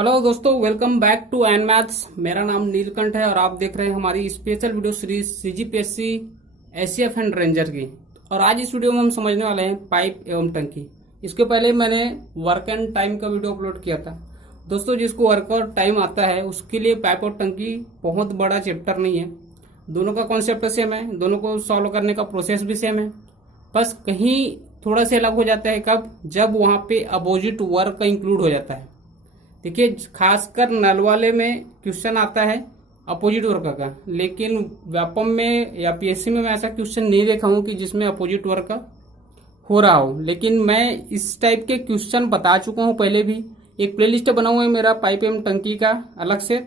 Hello दोस्तों, welcome back to N maths. मेरा नाम नीलकंठ है और आप देख रहे हैं हमारी special video series CGPSC ACF and ranger की। और आज इस वीडियो में हम समझने वाले हैं पाइप एवं टंकी। इसके पहले मैंने वर्क एंड टाइम का वीडियो अपलोड किया था। दोस्तों, जिसको वर्क और टाइम आता है उसके लिए पाइप और टंकी बहुत बड़ा चैप्टर नहीं है। दोनों का कॉन्सेप्ट सेम है, दोनों को सॉल्व करने का प्रोसेस भी सेम है। बस कहीं थोड़ा सा अलग हो जाता है, कब? जब वहां पे अपोजिट वर्क का इंक्लूड हो जाता है। देखिए, खासकर नल वाले में क्वेश्चन आता है अपोजिट वर्क का, लेकिन व्यापम में या पीएससी में मैं ऐसा क्वेश्चन नहीं देखा हूं कि जिसमें अपोजिट वर्क का हो रहा हो। लेकिन मैं इस टाइप के क्वेश्चन बता चुका हूं पहले भी। एक प्लेलिस्ट बना हुआ है मेरा पाइप एवं टंकी का अलग से,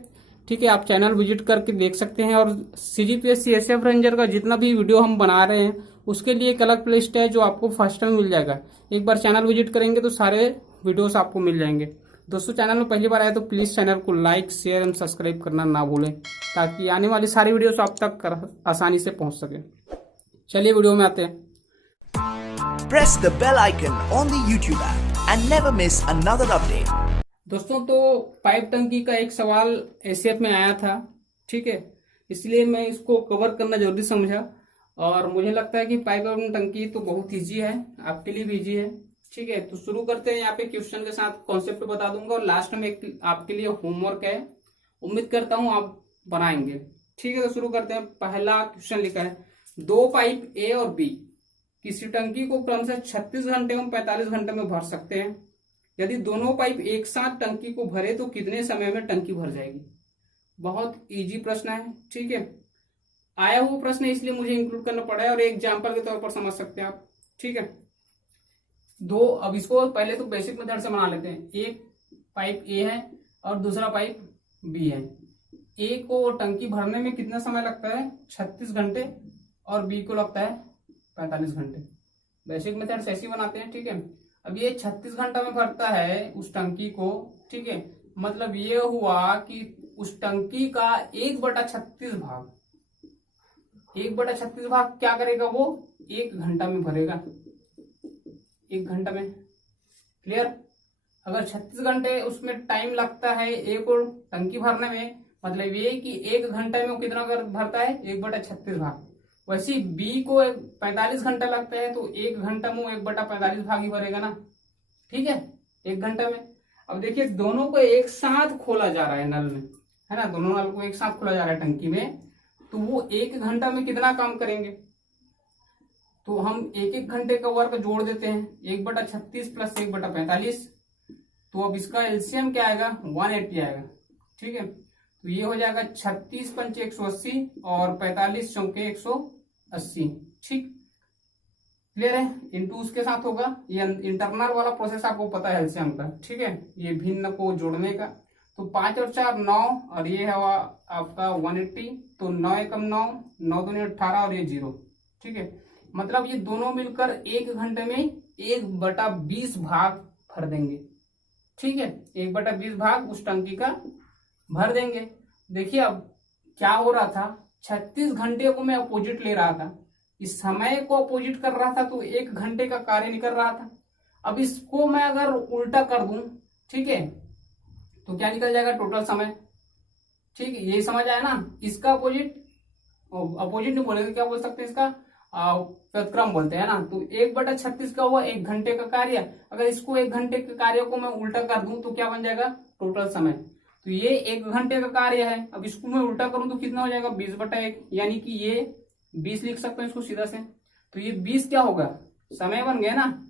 ठीक है। आप चैनल विजिट करके देख सकते हैं। और सीजीपीएससी एसीएफ रेंजर का जितना भी वीडियो हम बना रहे हैं उसके लिए एक अलग प्लेलिस्ट है जो आपको फर्स्ट टाइम मिल जाएगा। एक बार चैनल विजिट करेंगे तो सारे वीडियोस आपको मिल जाएंगे। दोस्तों, चैनल में पहली बार आए तो प्लीज चैनल को लाइक, शेयर एंड सब्सक्राइब करना ना भूलें, ताकि आने वाली सारी वीडियोस आप तक आसानी से पहुंच सके। चलिए वीडियो में आते हैं। Press the bell icon on the YouTube app and never miss another update. दोस्तों, तो पाइप टंकी का एक सवाल एसीएफ में आया था, ठीक है। इसलिए मैं इसको कवर करना जरूरी समझा। और मुझे लगता है कि पाइप एवं टंकी तो बहुत ईजी है, आपके लिए भी ईजी है, ठीक है। तो शुरू करते हैं। यहाँ पे क्वेश्चन के साथ कॉन्सेप्ट बता दूंगा और लास्ट में एक आपके लिए होमवर्क है, उम्मीद करता हूं आप बनाएंगे, ठीक है। तो शुरू करते हैं। पहला क्वेश्चन लिखा है, दो पाइप ए और बी किसी टंकी को क्रमशः 36 घंटे एवं 45 घंटे में भर सकते हैं। यदि दोनों पाइप एक साथ टंकी को भरे तो कितने समय में टंकी भर जाएगी? बहुत इजी प्रश्न है, ठीक है। आया हुआ प्रश्न है इसलिए मुझे इंक्लूड करना पड़ा है और एक एग्जाम्पल के तौर पर समझ सकते हैं आप, ठीक है। अब इसको पहले तो बेसिक मेथड से बना लेते हैं। एक पाइप ए है और दूसरा पाइप बी है। ए को टंकी भरने में कितना समय लगता है? 36 घंटे, और बी को लगता है 45 घंटे। बेसिक मेथड से ऐसे बनाते हैं, ठीक है। अब ये 36 घंटा में भरता है उस टंकी को, ठीक है। मतलब ये हुआ कि उस टंकी का 1/36 भाग, 1/36 भाग क्या करेगा? वो 1 घंटा में भरेगा, 1 घंटा में। क्लियर? अगर 36 घंटे उसमें टाइम लगता है ए को टंकी भरने में, मतलब ये कि 1 घंटे में वो कितना भरता है? 1/36 भाग। वैसे बी को 45 घंटा लगता है तो 1 घंटा में 1/45 भाग ही भरेगा ना, ठीक है, 1 घंटा में। अब देखिए, दोनों को एक साथ खोला जा रहा है नल में, है ना। दोनों नल को एक साथ खोला जा रहा है टंकी में, तो वो 1 घंटा में कितना काम करेंगे? तो हम 1-1 घंटे का वर्क जोड़ देते हैं, 1/36 प्लस 1/45। तो अब इसका एलसीएम क्या आएगा? 180 आएगा, ठीक है। तो ये हो जाएगा 36 पंचे 180 और 45 चौके 180, ठीक। क्लियर है? इंटू उसके साथ होगा, ये इंटरनल वाला प्रोसेस आपको पता है एलसीएम का, ठीक है, ये भिन्न को जोड़ने का। तो 5 और 4 9, और ये है आपका 180। तो 9 एकम 9, 9 दूनी 18 और ये 0, ठीक है। मतलब ये दोनों मिलकर 1 घंटे में 1/20 भाग भर देंगे, ठीक है। 1/20 भाग उस टंकी का भर देंगे। देखिए, अब क्या हो रहा था, 36 घंटे को मैं अपोजिट ले रहा था, इस समय को अपोजिट कर रहा था, तो 1 घंटे का कार्य निकल रहा था। अब इसको मैं अगर उल्टा कर दूं, ठीक है, तो क्या निकल जाएगा? टोटल समय, ठीक है। ये समझ आया ना? इसका अपोजिट नहीं बोलेंगे, क्या बोल सकते हैं? इसका व्युत्क्रम बोलते हैं ना। तो 1/36 का हुआ 1 घंटे का कार्य। अगर इसको 1 घंटे के कार्य को मैं उल्टा कर दूं तो क्या बन जाएगा? टोटल समय। तो ये 1 घंटे का कार्य है, अब इसको मैं उल्टा करूं तो कितना हो जाएगा? 20/1, यानी कि ये 20 लिख सकते हैं इसको सीधा से। तो ये 20 क्या होगा? समय बन गया ना,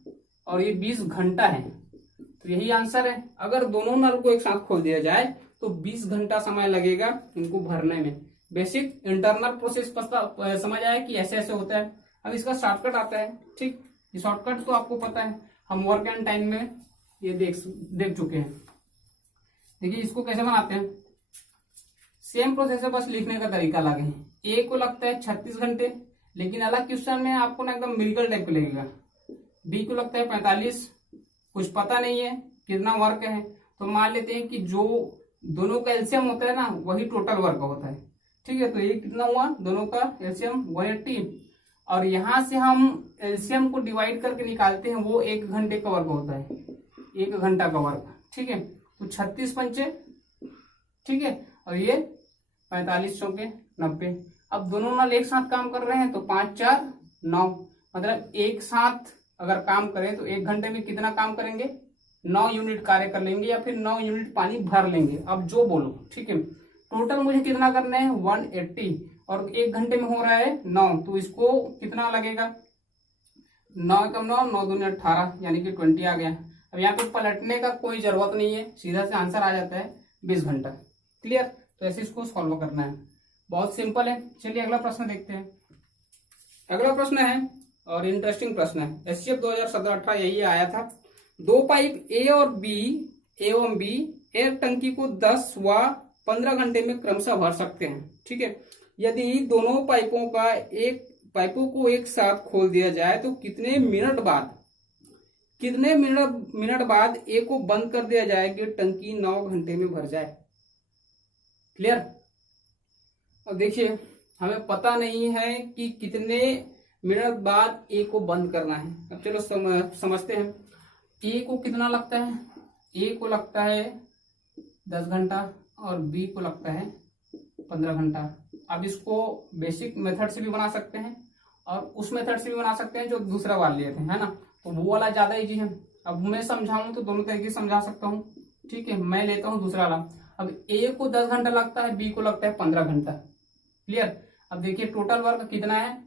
और ये 20 घंटा है। तो यही आंसर है। अगर दोनों नल को एक साथ खोल दिया जाए तो 20 घंटा समय लगेगा इनको भरने में। बेसिक इंटरनल प्रोसेस समझ आया कि ऐसे ऐसे होता है। अब इसका शॉर्टकट आता है, ठीक। ये शॉर्टकट तो आपको पता है, हम वर्क एंड टाइम में ये देख चुके हैं। देखिए, इसको कैसे बनाते हैं? सेम प्रोसेस है, बस लिखने का तरीका अलग है। ए को लगता है 36 घंटे, लेकिन अलग क्वेश्चन में आपको ना एकदम मिरिकल टाइप का लगेगा। बी को लगता है 45, कुछ पता नहीं है कितना वर्क है, तो मान लेते हैं कि जो दोनों का एलसीएम होता है ना, वही टोटल वर्क होता है, ठीक है। तो ये कितना हुआ? दोनों का एलसीएम 180, और यहां से हम एलसीएम को डिवाइड करके निकालते हैं, वो 1 घंटे का वर्क होता है, 1 घंटा का वर्क, ठीक है। तो 36 पंचे, ठीक है, और ये 45 चौके 90। अब दोनों नल एक साथ काम कर रहे हैं तो 5 4 9, मतलब एक साथ अगर काम करें तो 1 घंटे में कितना काम करेंगे, 9 यूनिट कार्य कर लेंगे या फिर 9 यूनिट पानी भर लेंगे, अब जो बोलो, ठीक है। टोटल मुझे कितना करना है 180, और 1 घंटे में हो रहा है 9, तो इसको कितना लगेगा, 9 एकम 9, 9 दूनी 18, यानी कि 20 आ गया। अब यहाँ पे पलटने का कोई जरूरत नहीं है, सीधा से आंसर आ जाता है 20 घंटा। क्लियर, तो ऐसे इसको सॉल्व करना है, बहुत सिंपल है। चलिए अगला प्रश्न देखते हैं। अगला प्रश्न है और इंटरेस्टिंग प्रश्न है, एससीएफ 2017-18 यही आया था। 2 पाइप ए और बी, ए एवं बी एयर टंकी को 10 व 15 घंटे में क्रमशः भर सकते हैं, ठीक है। यदि दोनों पाइपों को एक साथ खोल दिया जाए तो कितने मिनट बाद ए को बंद कर दिया जाए कि टंकी 9 घंटे में भर जाए। क्लियर। अब देखिए हमें पता नहीं है कि कितने मिनट बाद ए को बंद करना है। अब चलो समझते हैं। ए को कितना लगता है, ए को लगता है 10 घंटा और बी को लगता है 15 घंटा। अब इसको बेसिक मेथड से भी बना सकते हैं और उस मेथड से भी बना सकते हैं जो दूसरा वाला लिए थे, है ना, तो वो वाला ज्यादा इजी है। अब मैं समझाऊं तो दोनों तरीके से समझा सकता हूँ, ठीक है। मैं लेता हूँ दूसरा वाला। अब ए को 10 घंटा लगता है, बी को लगता है 15 घंटा। क्लियर। अब देखिए टोटल वर्क कितना है,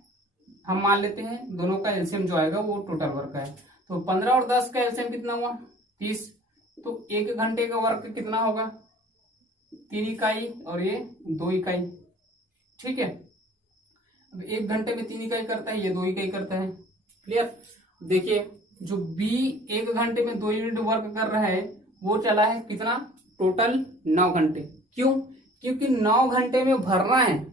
हम मान लेते हैं दोनों का एलसीएम जो आएगा वो टोटल वर्क है, तो 15 और 10 का एलसीएम कितना हुआ 30, तो 1 घंटे का वर्क कितना होगा 3 इकाई और ये 2 इकाई, ठीक है। अब 1 घंटे में 3 इकाई करता है, ये 2 इकाई करता है। क्लियर। देखिए जो बी 1 घंटे में 2 यूनिट वर्क कर रहा है वो चला है कितना, टोटल 9 घंटे। क्यों, क्योंकि 9 घंटे में भरना है,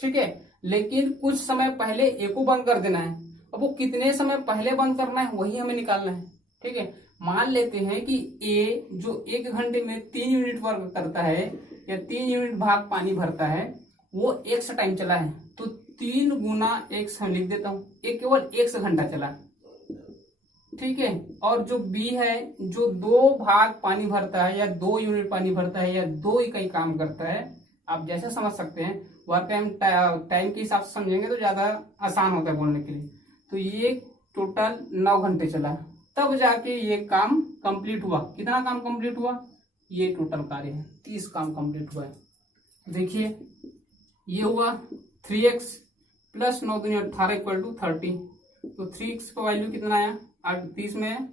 ठीक है, लेकिन कुछ समय पहले ए को बंद कर देना है। अब वो कितने समय पहले बंद करना है वही हमें निकालना है, ठीक है। मान लेते हैं कि ए जो 1 घंटे में 3 यूनिट वर्क करता है या 3 यूनिट भाग पानी भरता है, वो एक्स टाइम चला है, तो 3 गुना एक्स हम लिख देता हूं, ये केवल 1 घंटा चला, ठीक है। और जो बी है जो 2 भाग पानी भरता है या 2 यूनिट पानी भरता है या 2 इकाई काम करता है, आप जैसे समझ सकते हैं, वर्क टाइम के हिसाब से समझेंगे तो ज्यादा आसान होता है बोलने के लिए। तो ये टोटल 9 घंटे चला, तब जाके ये काम कंप्लीट हुआ। कितना काम कंप्लीट हुआ, ये टोटल कार्य है 30 काम कंप्लीट हुआ है। देखिए ये हुआ 3x प्लस 9 दूनी 18 इक्वल टू 30, तो 3x का वैल्यू कितना आया 38 में,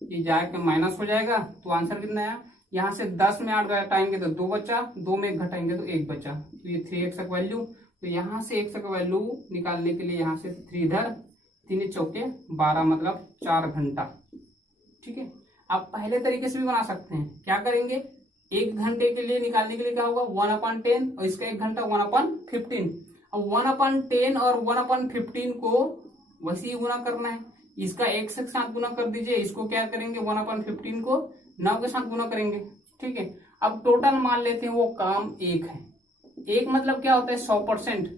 ये जाकर माइनस हो जाएगा, तो आंसर कितना आया, यहाँ से 10 में 8 घटाएंगे तो 2 बचा, 2 में 1 घटाएंगे तो 1 बचा, तो ये 3x का वैल्यू। तो यहाँ से x का वैल्यू निकालने के लिए यहाँ से 3 इधर, 3 चौके 12, मतलब 4 घंटा, ठीक है। आप पहले तरीके से भी बना सकते हैं। क्या करेंगे, 1 घंटे के लिए निकालने के लिए क्या होगा 1/10 और इसका 1 घंटा 1/15। अब 1/10 और 1/15 को वैसे ही गुना करना है, इसका 1 के साथ गुना कर दीजिए, इसको क्या करेंगे 1/15 को 9 के साथ गुना करेंगे, ठीक है। अब टोटल मान लेते हैं वो काम 1 है। 1 मतलब क्या होता है 100%,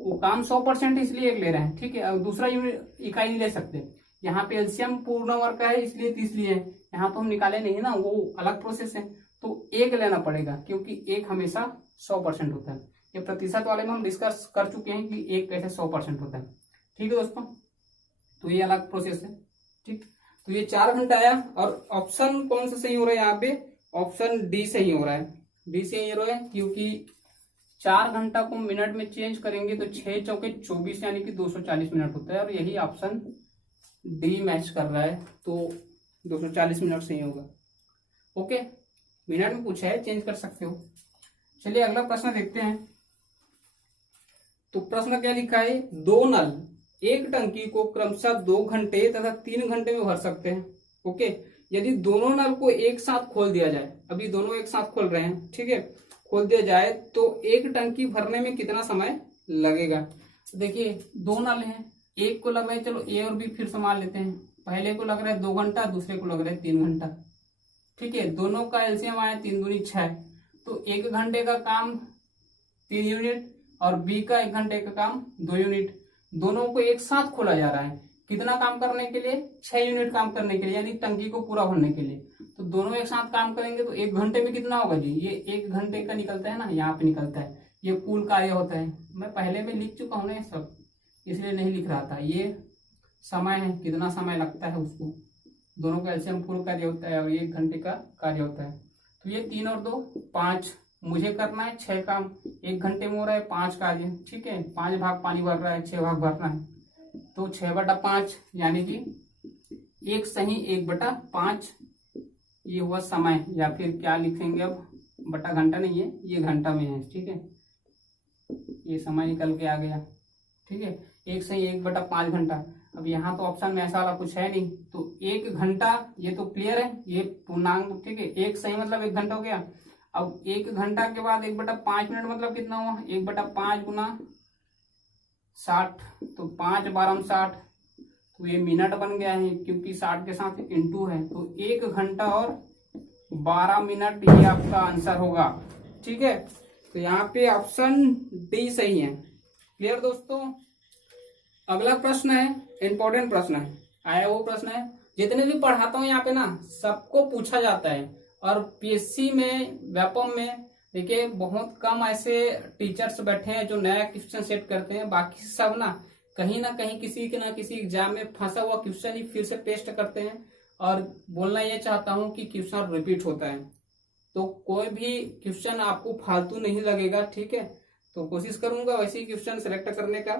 वो काम 100% इसलिए 1 ले रहे हैं, ठीक है। अब दूसरा यूनिट इकाई नहीं ले सकते, यहाँ पे एलसीएम पूर्ण वर्ग का है इसलिए 30 लिए है, यहाँ तो हम निकाले नहीं ना, वो अलग प्रोसेस है, तो 1 लेना पड़ेगा क्योंकि 1 हमेशा 100% होता है। ये प्रतिशत वाले में हम डिस्कस कर चुके हैं कि 1 कैसे 100% होता है, ठीक है दोस्तों। तो ये अलग प्रोसेस है, ठीक। तो ये 4 घंटा आया और ऑप्शन कौन सा सही हो रहा है यहाँ पे, ऑप्शन डी सही हो रहा है, डी सही हो रहा है, क्योंकि 4 घंटा को मिनट में चेंज करेंगे तो 6 चौके 24 यानी कि 240 मिनट होता है, और यही ऑप्शन डी मैच कर रहा है, तो 240 मिनट सही होगा। ओके, मिनट में पूछा है, चेंज कर सकते हो। चलिए अगला प्रश्न देखते हैं। तो प्रश्न क्या लिखा है, 2 नल एक टंकी को क्रमशः 2 घंटे तथा 3 घंटे में भर सकते हैं। ओके, यदि दोनों नल को एक साथ खोल दिया जाए, अभी दोनों एक साथ खोल रहे हैं, ठीक है, खोल दिया जाए तो एक टंकी भरने में कितना समय लगेगा। तो देखिए 2 नल हैं, एक को लग रहा है, चलो ए और बी फिर संभाल लेते हैं, पहले को लग रहा है 2 घंटा, दूसरे को लग रहा है 3 घंटा, ठीक है। दोनों का एलसीएम आया 3 दूनी 6, तो 1 घंटे का काम 3 यूनिट और बी का 1 घंटे का काम 2 यूनिट, दोनों को एक साथ खोला जा रहा है, कितना काम करने के लिए? 6 यूनिट काम करने के लिए, यानी टंकी को पूरा भरने के लिए। तो दोनों एक साथ काम करेंगे तो 1 घंटे में कितना होगा जी? ये 1 घंटे का निकलता है ना, यहाँ पे निकलता है, ये कुल कार्य होता है। मैं पहले में लिख चुका हूँ ना सब, इसलिए नहीं लिख रहा था। ये समय है, कितना समय लगता है उसको, दोनों का एलसीएम फुल कार्य होता है और 1 घंटे का कार्य होता है। तो ये 3 और 2 5, मुझे करना है 6 काम, 1 घंटे में हो रहा है 5 कार्य, ठीक है। 5 भाग पानी भर रहा है, 6 भाग भरना है, तो 6/5 यानी कि 1 सही 1/5 ये हुआ समय, या फिर क्या लिखेंगे अब, बटा घंटा नहीं है, ये घंटा में है, ठीक है। ये समय निकल के आ गया, ठीक है। 1 सही 1/5 घंटा। अब यहाँ तो ऑप्शन में ऐसा वाला कुछ है नहीं, तो 1 घंटा, ये तो क्लियर है, ये पूर्णांक, ठीक है। 1 सही मतलब 1 घंटा हो गया। अब 1 घंटा के बाद 1/5 मिनट मतलब कितना हुआ? 1/5 गुना 60, तो 5 12 60, तो ये मिनट बन गया है, क्योंकि 60 के साथ इंटू है, तो 1 घंटा और 12 मिनट ये आपका आंसर होगा, ठीक है। तो यहाँ पे ऑप्शन डी सही है। क्लियर दोस्तों। अगला प्रश्न है, इंपॉर्टेंट प्रश्न है, आया वो प्रश्न है, जितने भी पढ़ाता हूँ यहाँ पे ना सबको पूछा जाता है, और पीएससी में, व्यापम में देखिए बहुत कम ऐसे टीचर्स बैठे हैं जो नया क्वेश्चन सेट करते हैं, बाकी सब ना कहीं किसी के ना किसी एग्जाम में फंसा हुआ क्वेश्चन ही फिर से टेस्ट करते हैं। और बोलना ये चाहता हूँ कि क्वेश्चन रिपीट होता है, तो कोई भी क्वेश्चन आपको फालतू नहीं लगेगा, ठीक है। तो कोशिश करूंगा वैसे ही क्वेश्चन सिलेक्ट करने का।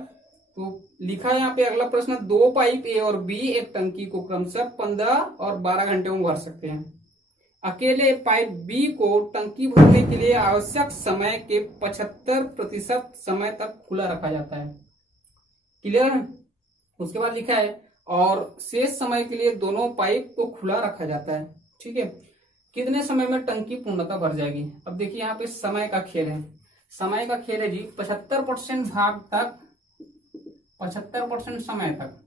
तो लिखा है यहाँ पे अगला प्रश्न, 2 पाइप ए और बी एक टंकी को क्रमशः 15 और 12 घंटे में भर सकते हैं। अकेले पाइप बी को टंकी भरने के लिए आवश्यक समय के 75% समय तक खुला रखा जाता है। क्लियर है। उसके बाद लिखा है और शेष समय के लिए दोनों पाइप को खुला रखा जाता है, ठीक है। कितने समय में टंकी पूर्णतः भर जाएगी? अब देखिए यहाँ पे समय का खेल है, समय का खेल है जी। 75% भाग तक, 75% समय तक,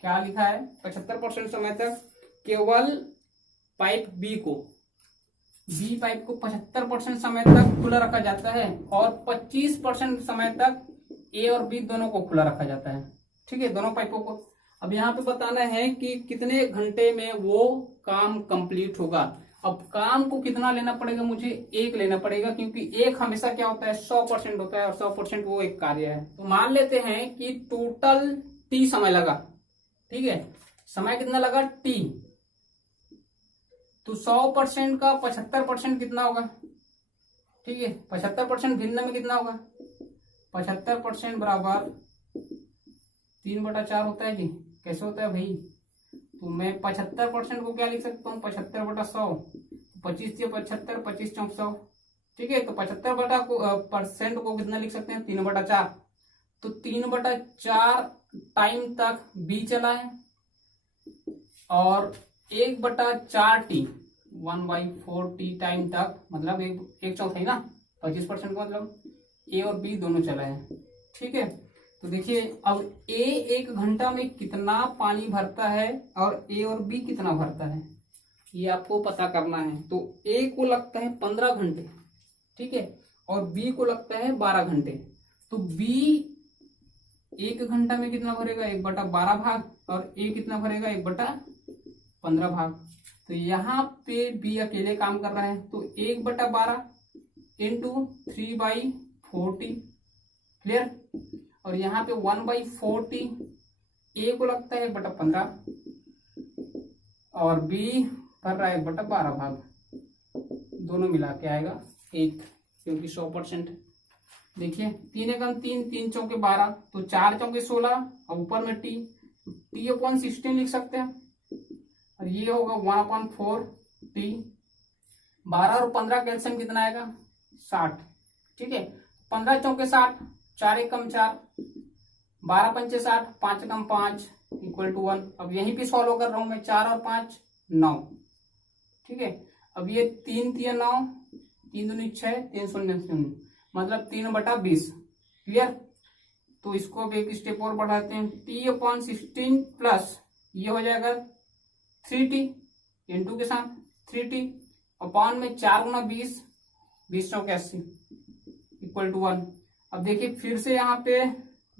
क्या लिखा है? 75% समय तक केवल पाइप बी पाइप को 75% समय तक खुला रखा जाता है, और 25% समय तक ए और बी दोनों को खुला रखा जाता है, ठीक है, दोनों पाइपों को। अब यहाँ पे बताना है कि कितने घंटे में वो काम कंप्लीट होगा। अब काम को कितना लेना पड़ेगा मुझे? 1 लेना पड़ेगा, क्योंकि 1 हमेशा क्या होता है? 100% होता है, और 100% वो एक कार्य है। तो मान लेते हैं कि टोटल टी समय लगा, ठीक है। समय कितना लगा? टी। तो 100% का 75% कितना होगा? ठीक है, 75% भिन्न में कितना होगा? 75% बराबर 3/4 होता है जी। कैसे होता है भाई? तो मैं 75% को क्या लिख सकता हूँ? 75/100, 25 से 75, 25 चौक 100, ठीक है। तो 75% को कितना लिख सकते हैं? 3/4। तो 3/4 टाइम तक बी चला है, और 1/4t 1/4t टाइम तक, मतलब एक चौथाई ना, 25% का मतलब ए और बी दोनों चला है, ठीक है। तो देखिए अब ए 1 घंटा में कितना पानी भरता है और ए और बी कितना भरता है, ये आपको पता करना है। तो ए को लगता है 15 घंटे, ठीक है, और बी को लगता है 12 घंटे। तो बी 1 घंटा में कितना भरेगा? 1/12 भाग, और ए कितना भरेगा? 1/15 भाग। तो यहाँ पे बी अकेले काम कर रहा है, तो 1/12 इंटू 3/40, क्लियर। और यहाँ पे 1/40 ए को लगता है 1/15, और बी भर रहा है 1/12 भाग, दोनों मिला के आएगा 1, क्योंकि 100%। देखिए 3 एकम 3, 3 चौके 12, तो 4 चौके 16, और ऊपर में टी, T/16 लिख सकते हैं, और ये होगा 1/4t। 12 और 15 का एलसीएम कितना आएगा? 60, ठीक है। 15 चौके 60, 4 एकम 4, 12 पंचे 60, 5 एकम 5 इक्वल टू 1। अब यहीं पे सॉल्व कर रहा हूं मैं, 4 और 5 9, ठीक है। अब ये 3 3 9, 3 दूनी 6, 3 शून्य 0, मतलब 3/20, क्लियर। तो इसको अब एक स्टेप और बढ़ाते हैं, T/16 प्लस ये हो जाएगा 3t इंटू के साथ 3t अपॉन में 4 गुना 20, 20 चौके 80 इक्वल टू 1। अब देखिए फिर से यहाँ पे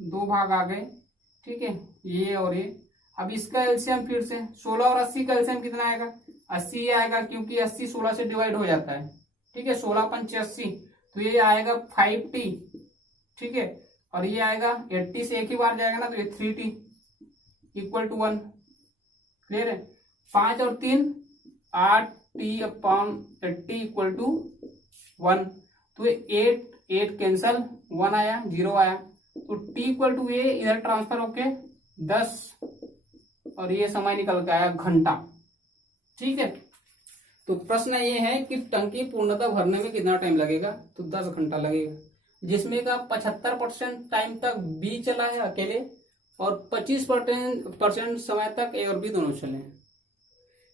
2 भाग आ गए, ठीक है, ये और ये। अब इसका एलसीएम फिर से 16 और 80 का एलसीएम कितना आएगा, 80 आएगा, क्योंकि 80 16 से डिवाइड हो जाता है। ठीक है, 16 पंचे 80, तो ये आएगा 5t। ठीक है, और ये आएगा 80 से एक ही बार जाएगा ना, तो ये 3t इक्वल टू 1। क्लियर है, 5 और 3 8t अपॉन 80 इक्वल टू 1। तो ये 8 कैंसल, 1 आया, 0 आया, तो t इक्वल टू ये इधर ट्रांसफर होके 10, और ये समय निकल के आया घंटा। ठीक है, तो प्रश्न ये है कि टंकी पूर्णतः भरने में कितना टाइम लगेगा, तो 10 घंटा लगेगा, जिसमें का 75% टाइम तक बी चला है अकेले, और 25% समय तक ए और बी दोनों चले हैं।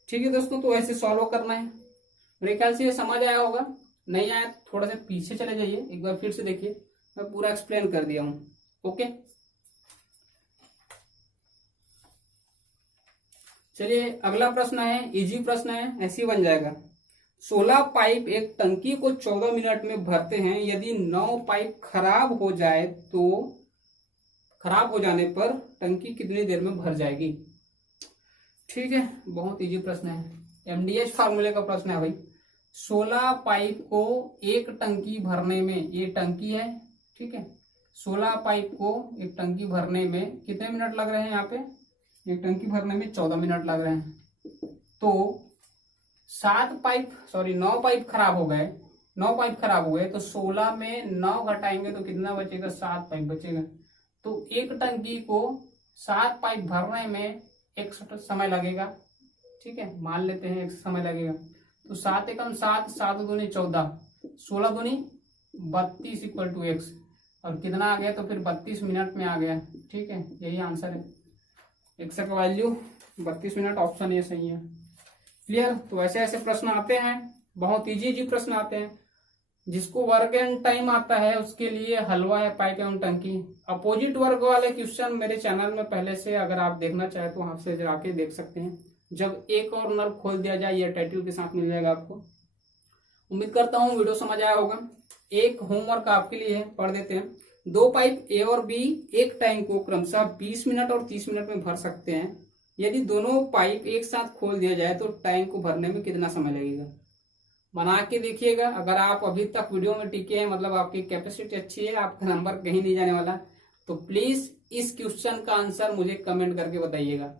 ठीक है दोस्तों, तो ऐसे सॉल्व करना है। मेरे ख्याल से ये समझ आया होगा, नहीं आया तो थोड़ा सा पीछे चले जाइए, एक बार फिर से देखिए, मैं पूरा एक्सप्लेन कर दिया हूं। ओके, चलिए अगला प्रश्न है, इजी प्रश्न है, ऐसे ही बन जाएगा। 16 पाइप एक टंकी को 14 मिनट में भरते हैं, यदि 9 पाइप खराब हो जाए तो खराब हो जाने पर टंकी कितनी देर में भर जाएगी। ठीक है, बहुत इजी प्रश्न है, एमडीएच फार्मूले का प्रश्न है भाई। 16 पाइप को एक टंकी भरने में, ये टंकी है, ठीक है, 16 पाइप को एक टंकी भरने में कितने मिनट लग रहे हैं, यहाँ पे एक टंकी भरने में 14 मिनट लग रहे हैं। तो 9 पाइप खराब हो गए, 9 पाइप खराब हो गए, तो 16 में 9 घटाएंगे तो कितना बचेगा, 7 पाइप बचेगा। तो एक टंकी को 7 पाइप भरने में एक समय लगेगा। ठीक है, मान लेते हैं एक समय लगेगा, तो 7 एकम 7, 7 दूनी 14, 16 दूनी 32 इक्वल टू x, और कितना आ गया, तो फिर 32 मिनट में आ गया। ठीक है, यही आंसर है, एक्स का वैल्यू 32 मिनट, ऑप्शन ए सही है। क्लियर, तो ऐसे ऐसे प्रश्न आते हैं, बहुत इजी प्रश्न आते हैं। जिसको वर्क एंड टाइम आता है उसके लिए हलवा है पाइप एवं टंकी। अपोजिट वर्ग वाले क्वेश्चन मेरे चैनल में पहले से, अगर आप देखना चाहे तो वहां से जाके देख सकते हैं। जब एक और नल खोल दिया जाए, ये टाइटल के साथ मिल जाएगा आपको। उम्मीद करता हूँ वीडियो समझ आया होगा। एक होमवर्क आपके लिए है, पढ़ देते हैं। 2 पाइप ए और बी एक टैंक को क्रमशः 20 मिनट और 30 मिनट में भर सकते हैं। यदि दोनों पाइप एक साथ खोल दिया जाए तो टैंक को भरने में कितना समय लगेगा। बना के देखिएगा। अगर आप अभी तक वीडियो में टिके हैं, मतलब आपकी कैपेसिटी अच्छी है, आपका नंबर कहीं नहीं जाने वाला, तो प्लीज इस क्वेश्चन का आंसर मुझे कमेंट करके बताइएगा।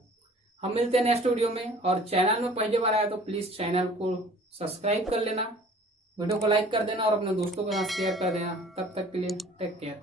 हम मिलते हैं नेक्स्ट वीडियो में। और चैनल में पहली बार आया तो प्लीज चैनल को सब्सक्राइब कर लेना, वीडियो को लाइक कर देना और अपने दोस्तों के साथ शेयर कर देना। तब तक के लिए टेक केयर।